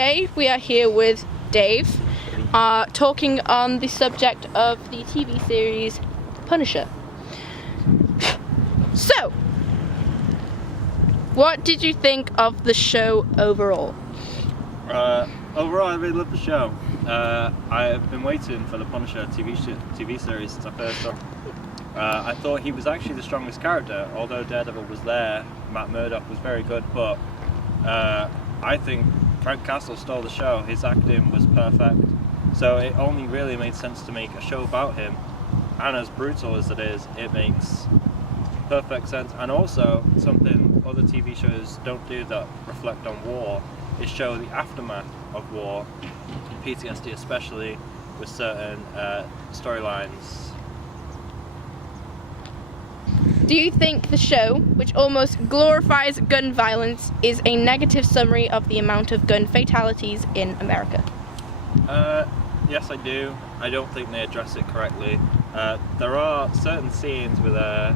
Today we are here with Dave, talking on the subject of the TV series Punisher. So, what did you think of the show overall? Overall, I really loved the show. I've been waiting for the Punisher TV series since I first saw. I thought he was actually the strongest character. Although Daredevil was there, Matt Murdock was very good, but I think Frank Castle stole the show. His acting was perfect, so it only really made sense to make a show about him. And as brutal as it is, it makes perfect sense. And also, something other TV shows don't do that reflect on war is show the aftermath of war, PTSD especially, with certain storylines. Do you think the show, which almost glorifies gun violence, is a negative summary of the amount of gun fatalities in America? Yes, I do. I don't think they address it correctly. There are certain scenes with a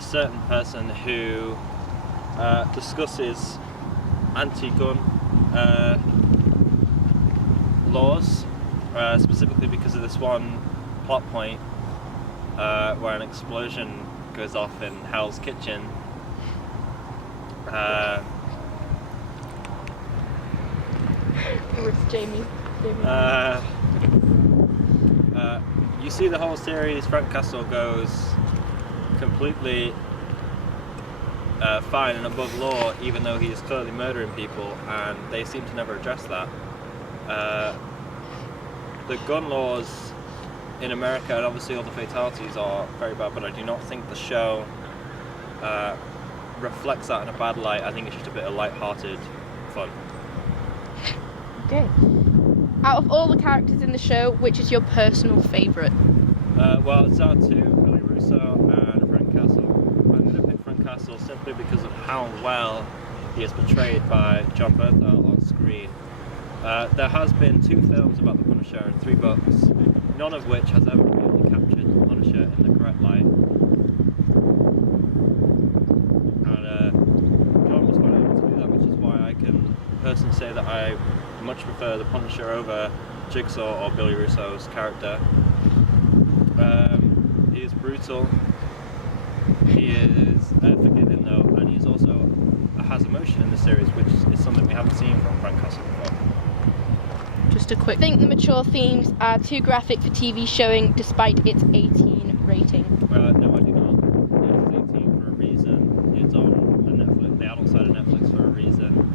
certain person who discusses anti-gun laws, specifically because of this one plot point where an explosion goes off in Hell's Kitchen. With Jamie. You see the whole series, Frank Castle goes completely fine and above law, even though he is clearly murdering people, and they seem to never address that. The gun laws in America, and obviously all the fatalities, are very bad, but I do not think the show reflects that in a bad light. I think it's just a bit of light-hearted fun. Okay. Out of all the characters in the show, which is your personal favourite? Well, it's out to Billy Russo and Frank Castle. I'm going to pick Frank Castle simply because of how well he is portrayed by Jon Bernthal on screen. There has been 2 films about the Punisher and 3 books, none of which has ever really captured the Punisher in the correct light. And Jon was quite able to do that, which is why I can personally say that I much prefer the Punisher over Jigsaw or Billy Russo's character. He is brutal, he is forgiving though, and he also has emotion in the series, which is something we haven't seen from Frank Castle before. Just a quick. I think the mature themes are too graphic for TV showing despite its 18 rating. No, I do not. It's 18 for a reason. It's on the adult side of Netflix for a reason.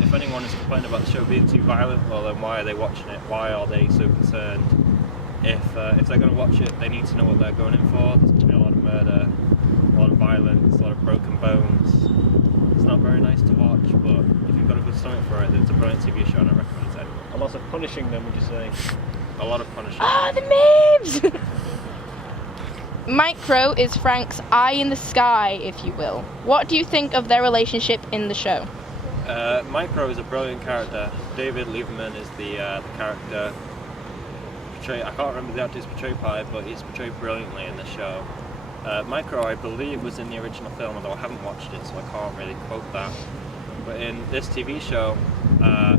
If anyone is complaining about the show being too violent, well then why are they watching it? Why are they so concerned? If they're going to watch it, they need to know what they're going in for. There's going to be a lot of murder, a lot of violence, a lot of broken bones. It's not very nice to watch, but if you've got a good stomach for it, then it's a brilliant TV show and I recommend it to anyone. A lot of punishing them, would you say? A lot of punishing. Ah, the memes! Micro is Frank's eye in the sky, if you will. What do you think of their relationship in the show? Micro is a brilliant character. David Lieberman is the character portrayed. I can't remember the actor's portrayed by, but he's portrayed brilliantly in the show. Micro, I believe, was in the original film, although I haven't watched it, so I can't really quote that. But in this TV show, I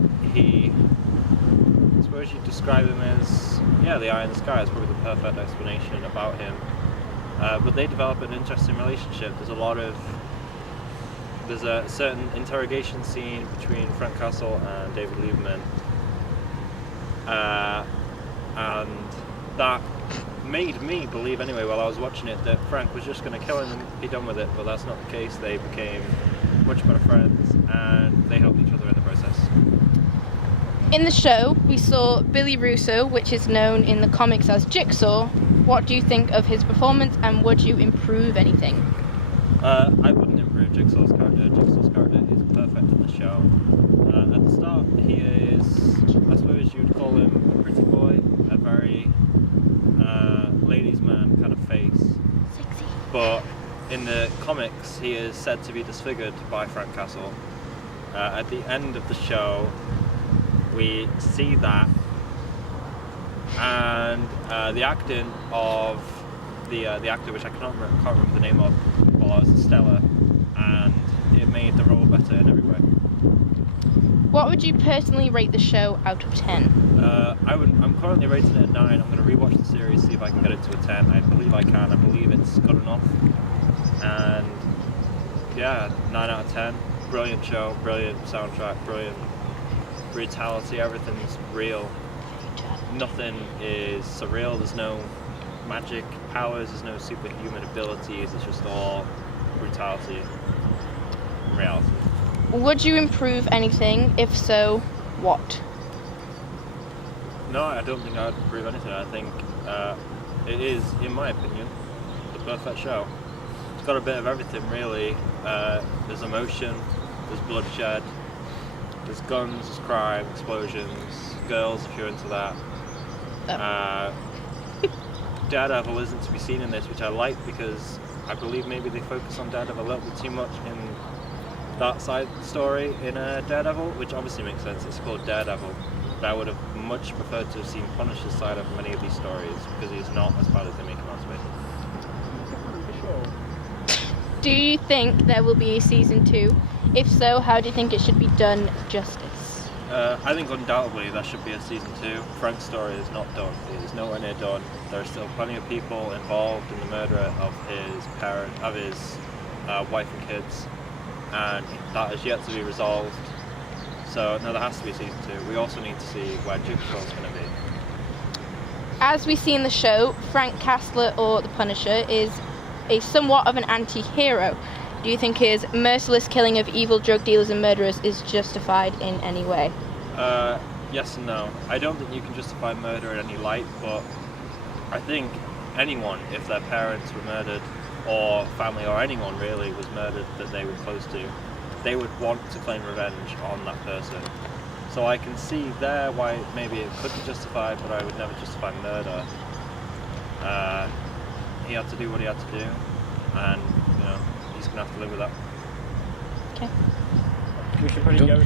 suppose you'd describe him as, the eye in the sky is probably the perfect explanation about him. But they develop an interesting relationship. There's a certain interrogation scene between Frank Castle and David Lieberman, and that made me believe anyway while I was watching it that Frank was just going to kill him and be done with it, but that's not the case. They became much better friends and they helped each other in the process. In the show, we saw Billy Russo, which is known in the comics as Jigsaw. What do you think of his performance and would you improve anything? I wouldn't improve Jigsaw's character. Jigsaw's character is perfect in the show. At the start, he is, I suppose you'd call him a pretty boy, a very ladies' man kind of face. Sexy. But in the comics, he is said to be disfigured by Frank Castle. At the end of the show, we see that, and the acting of the actor, which I can't remember the name of, was stellar, and it made the role better in every way. What would you personally rate the show out of 10? I'm currently rating it a 9. I'm going to rewatch the series, see if I can get it to a 10. I believe I can. I believe it's good enough. And yeah, 9 out of 10. Brilliant show, brilliant soundtrack, brilliant brutality. Everything's real. Nothing is surreal. There's no magic powers. There's no superhuman abilities. It's just all brutality and reality. Would you improve anything? If so, what? No, I don't think I would improve anything. I think it is, in my opinion, the perfect show. It's got a bit of everything, really. There's emotion, there's bloodshed, there's guns, there's crime, explosions, girls if you're into that. Daredevil isn't to be seen in this, which I like because I believe maybe they focus on Daredevil a little bit too much in that side of the story in Daredevil, which obviously makes sense. It's called Daredevil. But I would have much preferred to have seen Punisher's side of many of these stories because he's not as bad as they make him out to be. Do you think there will be a season 2? If so, how do you think it should be done justice? I think undoubtedly there should be a season 2. Frank's story is not done. It is nowhere near done. There are still plenty of people involved in the murder of his wife and kids, and that is yet to be resolved. So no, there has to be a season 2. We also need to see where Jigsaw's going to be. As we see in the show, Frank Castle, or the Punisher, is a somewhat of an anti-hero. Do you think his merciless killing of evil drug dealers and murderers is justified in any way? Yes and no. I don't think you can justify murder in any light, but I think anyone, if their parents were murdered, or family or anyone really was murdered that they were close to, they would want to claim revenge on that person. So I can see there why maybe it could be justified, but I would never justify murder. He had to do what he had to do, and he's gonna have to live with that. Okay. We should probably go.